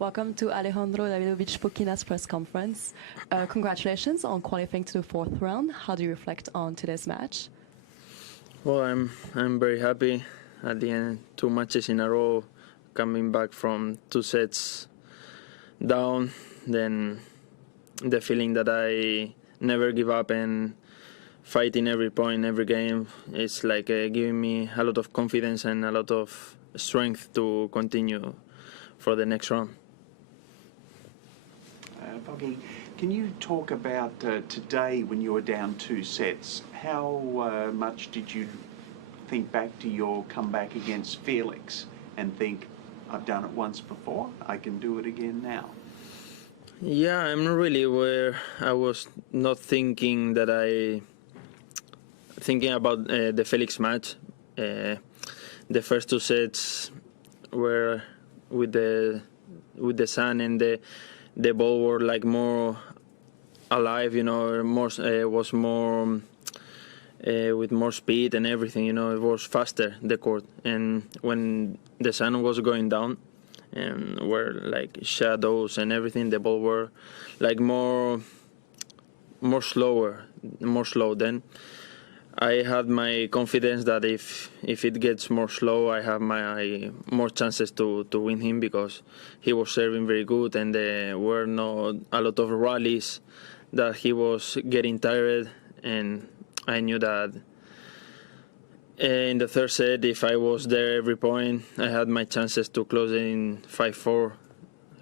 Welcome to Alejandro Davidovich Fokina's press conference. Congratulations on qualifying to the fourth round. How do you reflect on today's match? Well, I'm very happy. At the end, 2 matches in a row, coming back from 2 sets down, then the feeling that I never give up and fight in every point, every game, it's like giving me a lot of confidence and a lot of strength to continue for the next round. Foki, can you talk about today when you were down 2 sets? How much did you think back to your comeback against Felix and think, I've done it once before, I can do it again now? Yeah, I'm really where I was not thinking about the Felix match. The first 2 sets were with the sun, and the ball were like more alive, was more with more speed and everything, it was faster, the court. And when the sun was going down and were like shadows and everything, the ball were like more slow. Then I had my confidence that if it gets more slow, I have my more chances to win him, because he was serving very good and there were not a lot of rallies that he was getting tired. And I knew that in the third set, if I was there every point, I had my chances to close it in 5-4.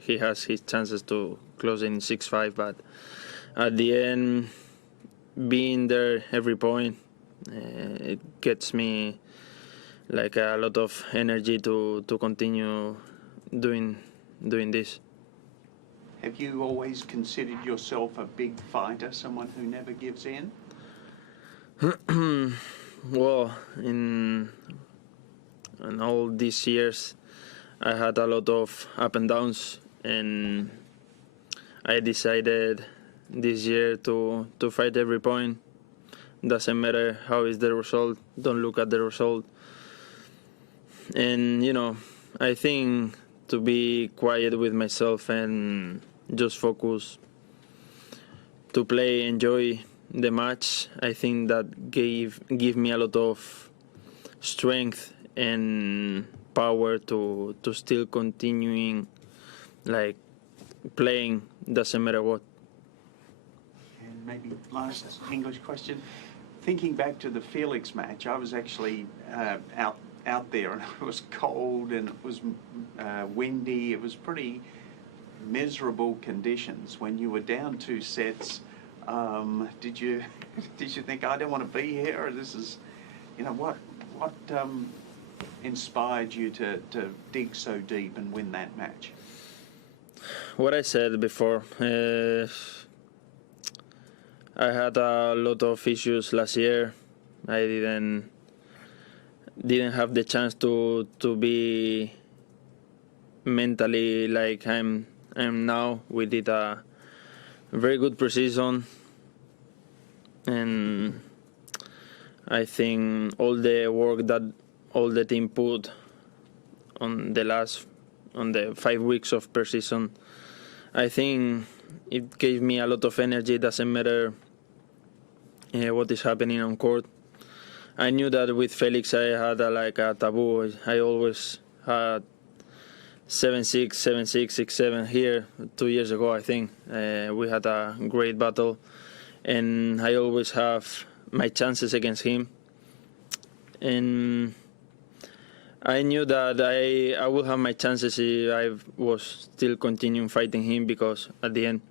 He has his chances to close it in 6-5, but at the end, being there every point, it gets me like a lot of energy to continue doing this. Have you always considered yourself a big fighter, someone who never gives in? Well, in all these years, I had a lot of up and downs, and I decided this year to fight every point. Doesn't matter how is the result, don't look at the result. And I think to be quiet with myself and just focus to play, enjoy the match, I think that give me a lot of strength and power to still continuing like playing, doesn't matter what. And maybe last English question. Thinking back to the Felix match, I was actually out there, and it was cold and it was windy. It was pretty miserable conditions. When you were down 2 sets, did you think, I don't want to be here? Or this is, what inspired you to dig so deep and win that match? What I said before. I had a lot of issues last year. I didn't have the chance to be mentally like I'm now. We did a very good preseason, and I think all the work that all the team put on the 5 weeks of preseason, I think it gave me a lot of energy. It doesn't matter what is happening on court. I knew that with Felix I had a taboo. I always had 7-6, 7-6, 6-7 here 2 years ago, I think. We had a great battle, and I always have my chances against him. And I knew that I would have my chances if I was still continuing fighting him, because at the end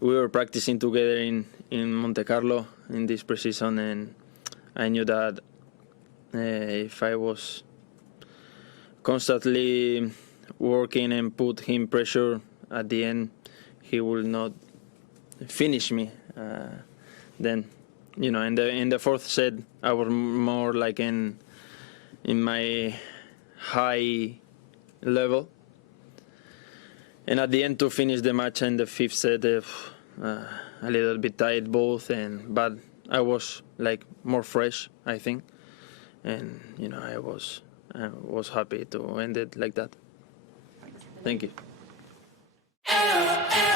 we were practicing together in Monte Carlo in this preseason, and I knew that if I was constantly working and put him pressure, at the end he will not finish me. Then in the fourth set I was more like in my high level, and at the end to finish the match in the fifth set, a little bit tired both, but I was like more fresh, I think, and I was happy to end it like that. Thank you. LA.